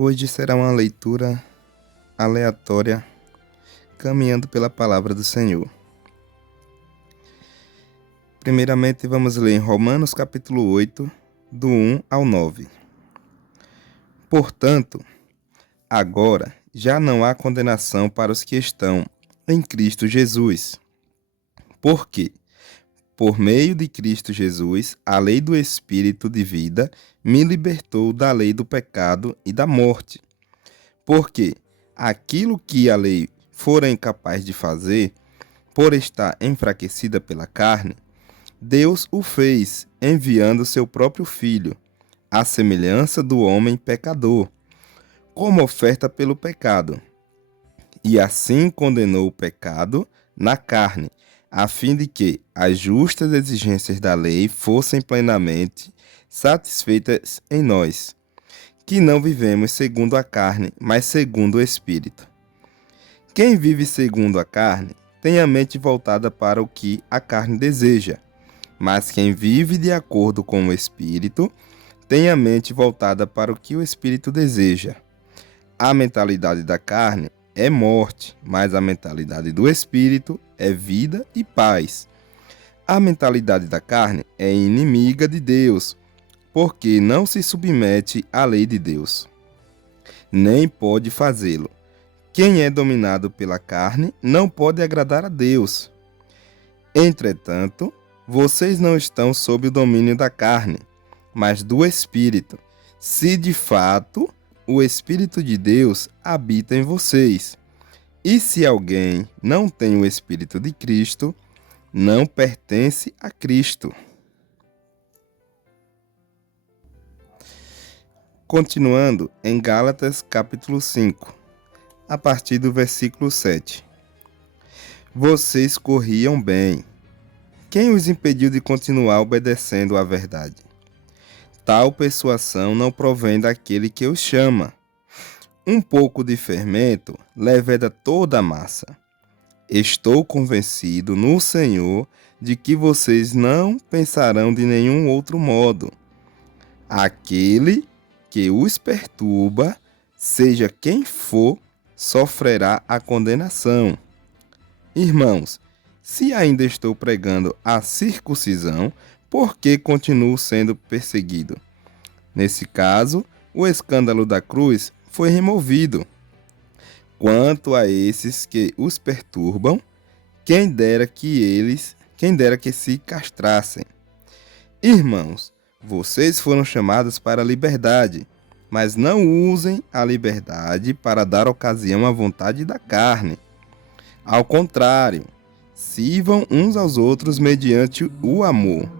Hoje será uma leitura aleatória, caminhando pela palavra do Senhor. Primeiramente, vamos ler em Romanos capítulo 8, do 1 ao 9. Portanto, agora já não há condenação para os que estão em Cristo Jesus. Porque, por meio de Cristo Jesus, a lei do Espírito de vida me libertou da lei do pecado e da morte. Porque aquilo que a lei fora incapaz de fazer, por estar enfraquecida pela carne, Deus o fez, enviando seu próprio Filho, à semelhança do homem pecador, como oferta pelo pecado. E assim condenou o pecado na carne, a fim de que as justas exigências da lei fossem plenamente satisfeitas em nós, que não vivemos segundo a carne, mas segundo o Espírito. Quem vive segundo a carne tem a mente voltada para o que a carne deseja, mas quem vive de acordo com o Espírito tem a mente voltada para o que o Espírito deseja. A mentalidade da carne é morte, mas a mentalidade do Espírito é vida e paz. A mentalidade da carne é inimiga de Deus, porque não se submete à lei de Deus, nem pode fazê-lo. Quem é dominado pela carne não pode agradar a Deus. Entretanto, vocês não estão sob o domínio da carne, mas do Espírito, se de fato o Espírito de Deus habita em vocês. E se alguém não tem o Espírito de Cristo, não pertence a Cristo. Continuando em Gálatas capítulo 5, a partir do versículo 7. Vocês corriam bem. Quem os impediu de continuar obedecendo à verdade? Tal persuasão não provém daquele que os chama. Um pouco de fermento leveda toda a massa. Estou convencido no Senhor de que vocês não pensarão de nenhum outro modo. Aquele que os perturba, seja quem for, sofrerá a condenação. Irmãos, se ainda estou pregando a circuncisão, por que continuo sendo perseguido? Nesse caso, o escândalo da cruz foi removido. Quanto a esses que os perturbam, quem dera que se castrassem. Irmãos, vocês foram chamados para a liberdade, mas não usem a liberdade para dar ocasião à vontade da carne. Ao contrário, sirvam uns aos outros mediante o amor.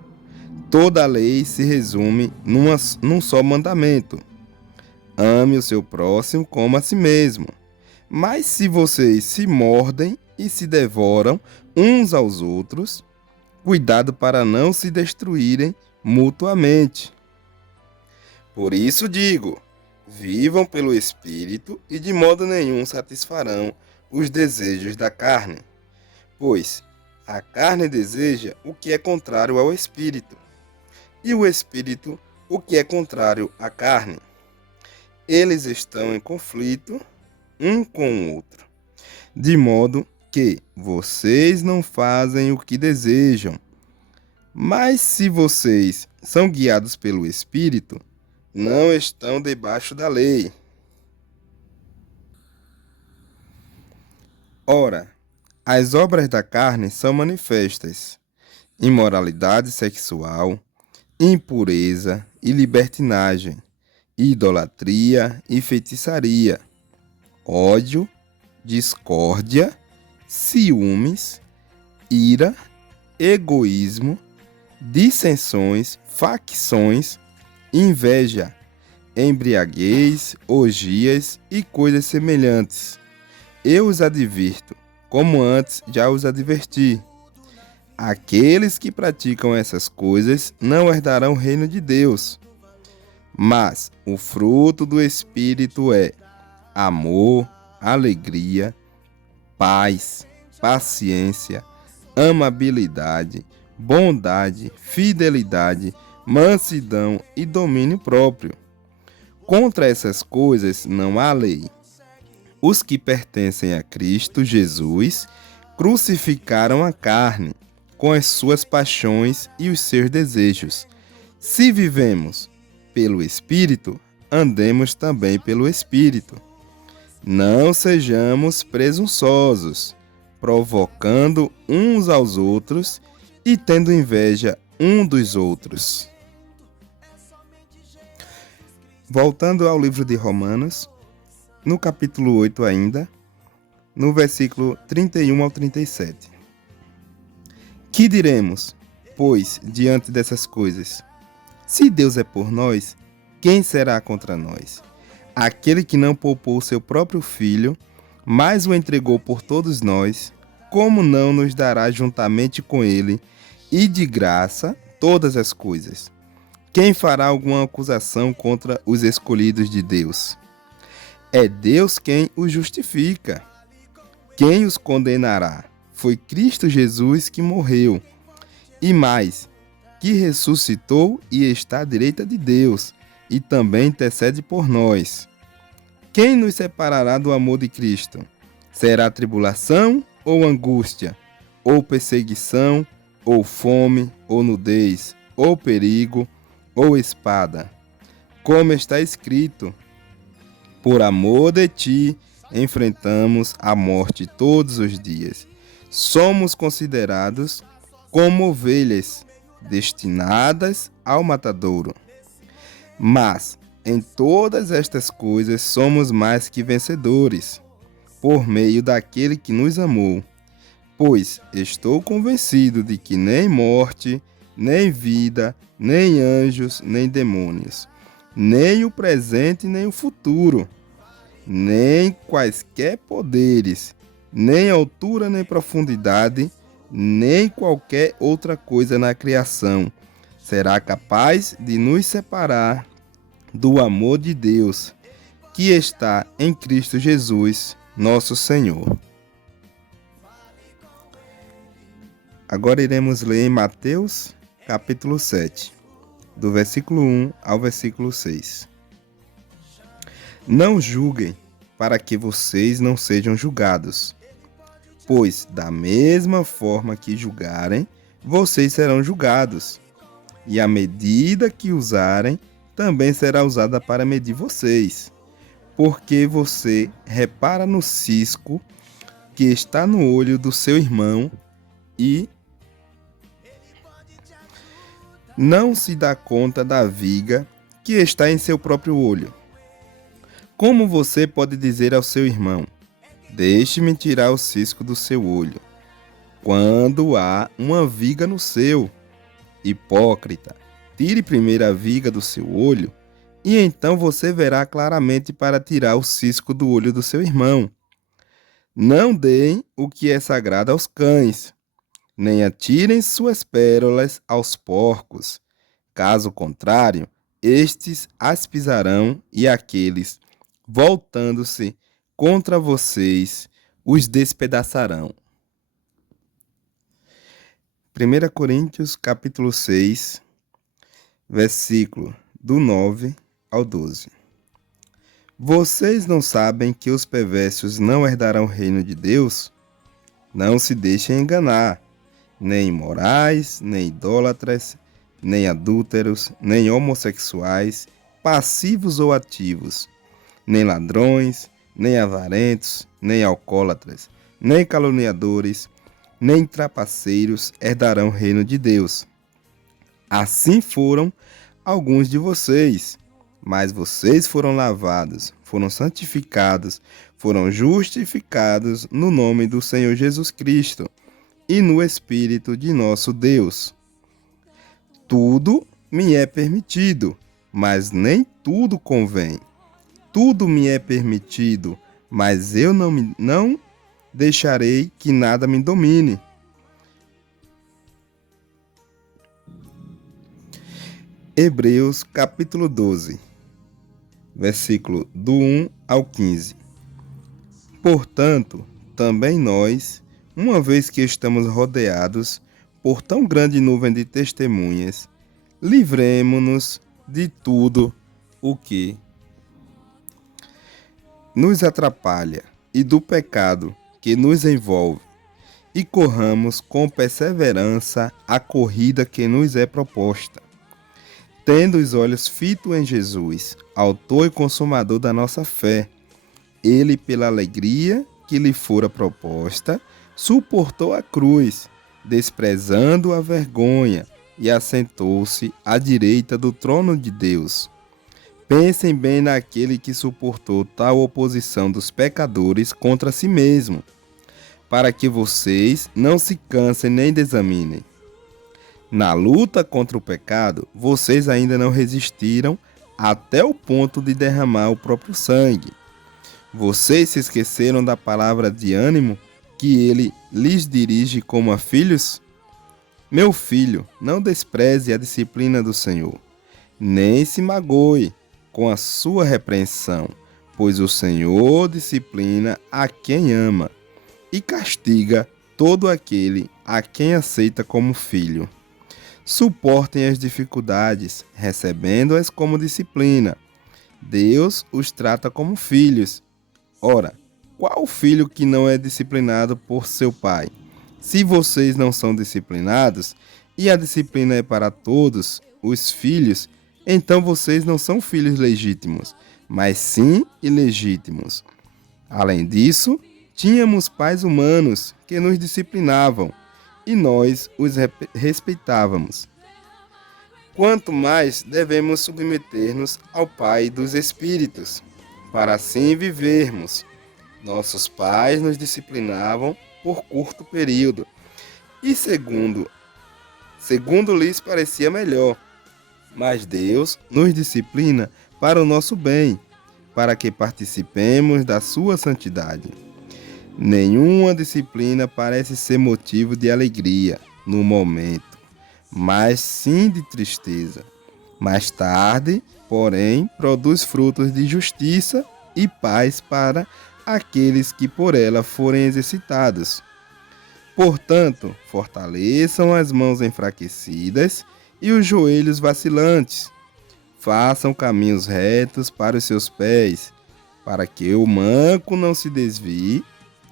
Toda a lei se resume num só mandamento: ame o seu próximo como a si mesmo. Mas se vocês se mordem e se devoram uns aos outros, cuidado para não se destruírem mutuamente. Por isso digo, vivam pelo Espírito e de modo nenhum satisfarão os desejos da carne. Pois a carne deseja o que é contrário ao Espírito, e o Espírito o que é contrário à carne. Eles estão em conflito um com o outro, de modo que vocês não fazem o que desejam. Mas se vocês são guiados pelo Espírito, não estão debaixo da lei. Ora, as obras da carne são manifestas: imoralidade sexual, impureza e libertinagem, idolatria e feitiçaria, ódio, discórdia, ciúmes, ira, egoísmo, dissensões, facções, inveja, embriaguez, orgias e coisas semelhantes. Eu os advirto, como antes já os adverti. Aqueles que praticam essas coisas não herdarão o reino de Deus. Mas o fruto do Espírito é amor, alegria, paz, paciência, amabilidade, bondade, fidelidade, mansidão e domínio próprio. Contra essas coisas não há lei. Os que pertencem a Cristo Jesus crucificaram a carne, com as suas paixões e os seus desejos. Se vivemos pelo Espírito, andemos também pelo Espírito. Não sejamos presunçosos, provocando uns aos outros e tendo inveja um dos outros. Voltando ao livro de Romanos, no capítulo 8 ainda, no versículo 31 ao 37. Que diremos, pois, diante dessas coisas? Se Deus é por nós, quem será contra nós? Aquele que não poupou seu próprio filho, mas o entregou por todos nós, como não nos dará juntamente com ele e de graça todas as coisas? Quem fará alguma acusação contra os escolhidos de Deus? É Deus quem os justifica. Quem os condenará? Foi Cristo Jesus que morreu, e mais, que ressuscitou e está à direita de Deus, e também intercede por nós. Quem nos separará do amor de Cristo? Será tribulação ou angústia, ou perseguição, ou fome, ou nudez, ou perigo, ou espada? Como está escrito: por amor de ti, enfrentamos a morte todos os dias. Somos considerados como ovelhas destinadas ao matadouro. Mas, em todas estas coisas, somos mais que vencedores, por meio daquele que nos amou. Pois estou convencido de que nem morte, nem vida, nem anjos, nem demônios, nem o presente, nem o futuro, nem quaisquer poderes, nem altura, nem profundidade, nem qualquer outra coisa na criação será capaz de nos separar do amor de Deus, que está em Cristo Jesus, nosso Senhor. Agora iremos ler em Mateus, capítulo 7, do versículo 1 ao versículo 6. Não julguem, para que vocês não sejam julgados. Pois, da mesma forma que julgarem, vocês serão julgados. E a medida que usarem, também será usada para medir vocês. Porque você repara no cisco que está no olho do seu irmão e não se dá conta da viga que está em seu próprio olho. Como você pode dizer ao seu irmão: deixe-me tirar o cisco do seu olho, quando há uma viga no seu? Hipócrita, tire primeiro a viga do seu olho, e então você verá claramente para tirar o cisco do olho do seu irmão. Não deem o que é sagrado aos cães, nem atirem suas pérolas aos porcos. Caso contrário, estes as pisarão e aqueles, voltando-se contra vocês, os despedaçarão. 1 Coríntios, capítulo 6, versículo do 9 ao 12. Vocês não sabem que os perversos não herdarão o reino de Deus? Não se deixem enganar, nem imorais, nem idólatras, nem adúlteros, nem homossexuais, passivos ou ativos, nem ladrões, nem avarentos, nem alcoólatras, nem caluniadores, nem trapaceiros herdarão o reino de Deus. Assim foram alguns de vocês, mas vocês foram lavados, foram santificados, foram justificados no nome do Senhor Jesus Cristo e no Espírito de nosso Deus. Tudo me é permitido, mas nem tudo convém. Tudo me é permitido, mas eu não deixarei que nada me domine. Hebreus capítulo 12, versículo do 1 ao 15. Portanto, também nós, uma vez que estamos rodeados por tão grande nuvem de testemunhas, livremo-nos de tudo o que nos atrapalha e do pecado que nos envolve, e corramos com perseverança a corrida que nos é proposta, tendo os olhos fitos em Jesus, autor e consumador da nossa fé. Ele, pela alegria que lhe fora proposta, suportou a cruz, desprezando a vergonha, e assentou-se à direita do trono de Deus. Pensem bem naquele que suportou tal oposição dos pecadores contra si mesmo, para que vocês não se cansem nem desaminem. Na luta contra o pecado, vocês ainda não resistiram até o ponto de derramar o próprio sangue. Vocês se esqueceram da palavra de ânimo que ele lhes dirige como a filhos? Meu filho, não despreze a disciplina do Senhor, nem se magoe com a sua repreensão, pois o Senhor disciplina a quem ama e castiga todo aquele a quem aceita como filho. Suportem as dificuldades, recebendo-as como disciplina. Deus os trata como filhos. Ora, qual filho que não é disciplinado por seu pai? Se vocês não são disciplinados, e a disciplina é para todos os filhos, então vocês não são filhos legítimos, mas sim ilegítimos. Além disso, tínhamos pais humanos que nos disciplinavam, e nós os respeitávamos. Quanto mais devemos submeter-nos ao Pai dos Espíritos, para assim vivermos. Nossos pais nos disciplinavam por curto período, e segundo lhes parecia melhor. Mas Deus nos disciplina para o nosso bem, para que participemos da sua santidade. Nenhuma disciplina parece ser motivo de alegria no momento, mas sim de tristeza. Mais tarde, porém, produz frutos de justiça e paz para aqueles que por ela forem exercitados. Portanto, fortaleçam as mãos enfraquecidas e os joelhos vacilantes. Façam caminhos retos para os seus pés, para que o manco não se desvie,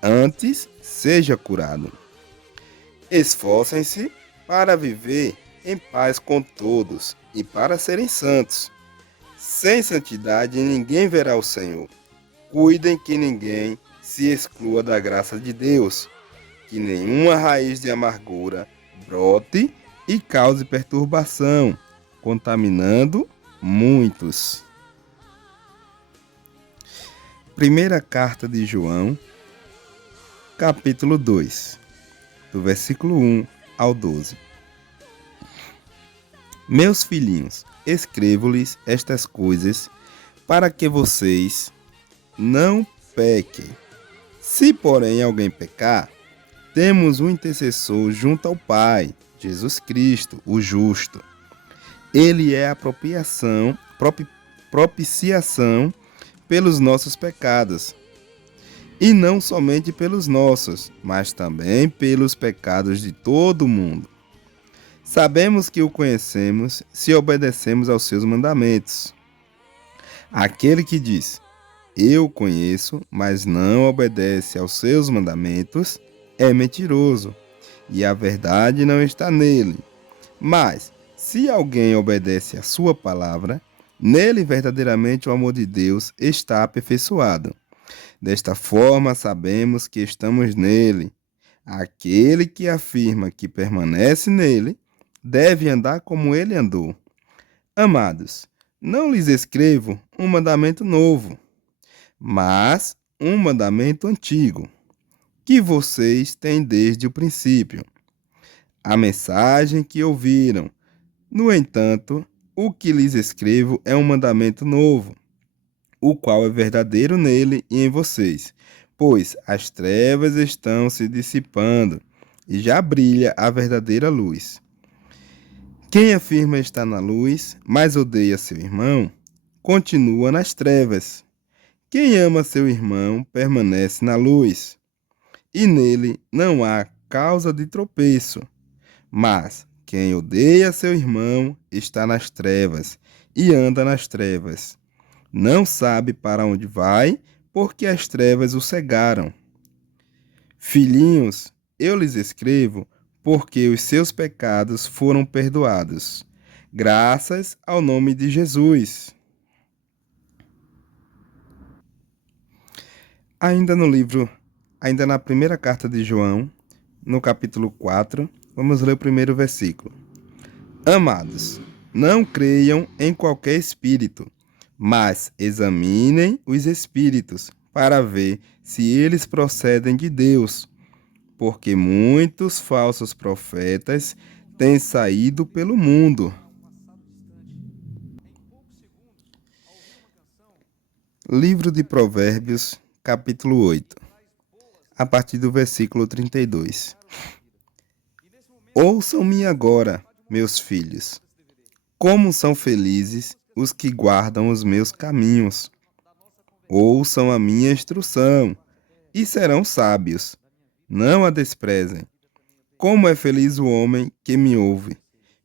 antes seja curado. Esforcem-se para viver em paz com todos e para serem santos. Sem santidade ninguém verá o Senhor. Cuidem que ninguém se exclua da graça de Deus, que nenhuma raiz de amargura brote e cause perturbação, contaminando muitos. Primeira carta de João, capítulo 2, do versículo 1 ao 12. Meus filhinhos, escrevo-lhes estas coisas para que vocês não pequem. Se, porém, alguém pecar, temos um intercessor junto ao Pai, Jesus Cristo, o justo. Ele é a propiciação pelos nossos pecados, e não somente pelos nossos, mas também pelos pecados de todo o mundo. Sabemos que o conhecemos se obedecemos aos seus mandamentos. Aquele que diz, eu conheço, mas não obedece aos seus mandamentos, é mentiroso, e a verdade não está nele. Mas, se alguém obedece à sua palavra, nele verdadeiramente o amor de Deus está aperfeiçoado. Desta forma, sabemos que estamos nele. Aquele que afirma que permanece nele, deve andar como ele andou. Amados, não lhes escrevo um mandamento novo, mas um mandamento antigo, que vocês têm desde o princípio. A mensagem que ouviram. No entanto, o que lhes escrevo é um mandamento novo, o qual é verdadeiro nele e em vocês, pois as trevas estão se dissipando e já brilha a verdadeira luz. Quem afirma estar na luz, mas odeia seu irmão, continua nas trevas. Quem ama seu irmão permanece na luz, e nele não há causa de tropeço. Mas quem odeia seu irmão está nas trevas e anda nas trevas. Não sabe para onde vai, porque as trevas o cegaram. Filhinhos, eu lhes escrevo, porque os seus pecados foram perdoados, graças ao nome de Jesus. Ainda na primeira carta de João, no capítulo 4, vamos ler o primeiro versículo. Amados, não creiam em qualquer espírito, mas examinem os espíritos para ver se eles procedem de Deus, porque muitos falsos profetas têm saído pelo mundo. Livro de Provérbios, capítulo 8, a partir do versículo 32. Ouçam-me agora, meus filhos, como são felizes os que guardam os meus caminhos. Ouçam a minha instrução e serão sábios. Não a desprezem. Como é feliz o homem que me ouve,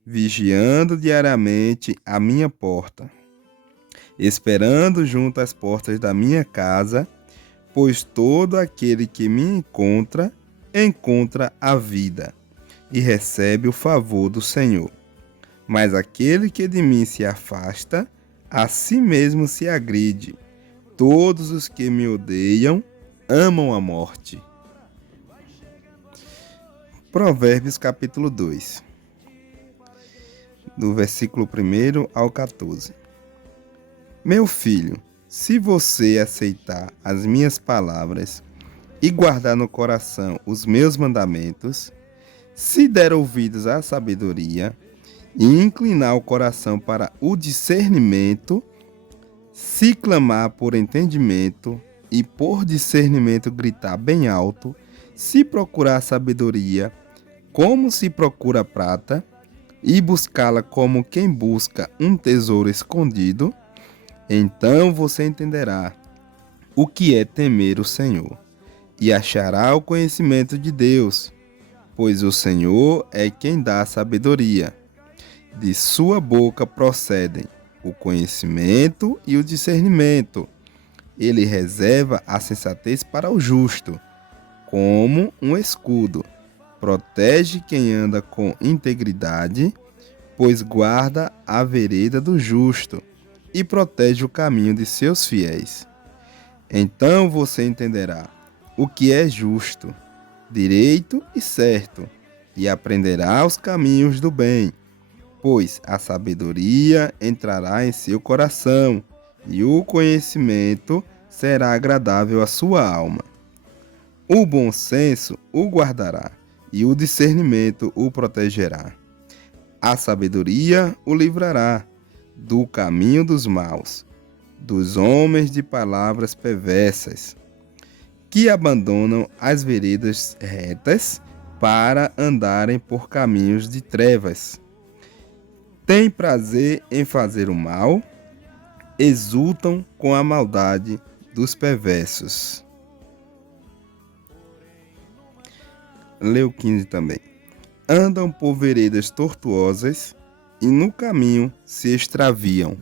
vigiando diariamente a minha porta, esperando junto às portas da minha casa, pois todo aquele que me encontra, encontra a vida e recebe o favor do Senhor. Mas aquele que de mim se afasta, a si mesmo se agride. Todos os que me odeiam amam a morte. Provérbios capítulo 2, do versículo 1 ao 14. Meu filho, se você aceitar as minhas palavras e guardar no coração os meus mandamentos, se der ouvidos à sabedoria e inclinar o coração para o discernimento, se clamar por entendimento e por discernimento gritar bem alto, se procurar sabedoria como se procura prata e buscá-la como quem busca um tesouro escondido, então você entenderá o que é temer o Senhor e achará o conhecimento de Deus, pois o Senhor é quem dá a sabedoria. De sua boca procedem o conhecimento e o discernimento. Ele reserva a sensatez para o justo, como um escudo. Protege quem anda com integridade, pois guarda a vereda do justo e protege o caminho de seus fiéis. Então você entenderá o que é justo, direito e certo, e aprenderá os caminhos do bem, pois a sabedoria entrará em seu coração, e o conhecimento será agradável à sua alma. O bom senso o guardará, e o discernimento o protegerá. A sabedoria o livrará do caminho dos maus, dos homens de palavras perversas, que abandonam as veredas retas para andarem por caminhos de trevas. Têm prazer em fazer o mal, exultam com a maldade dos perversos. Leu 15 também. Andam por veredas tortuosas e no caminho se extraviam.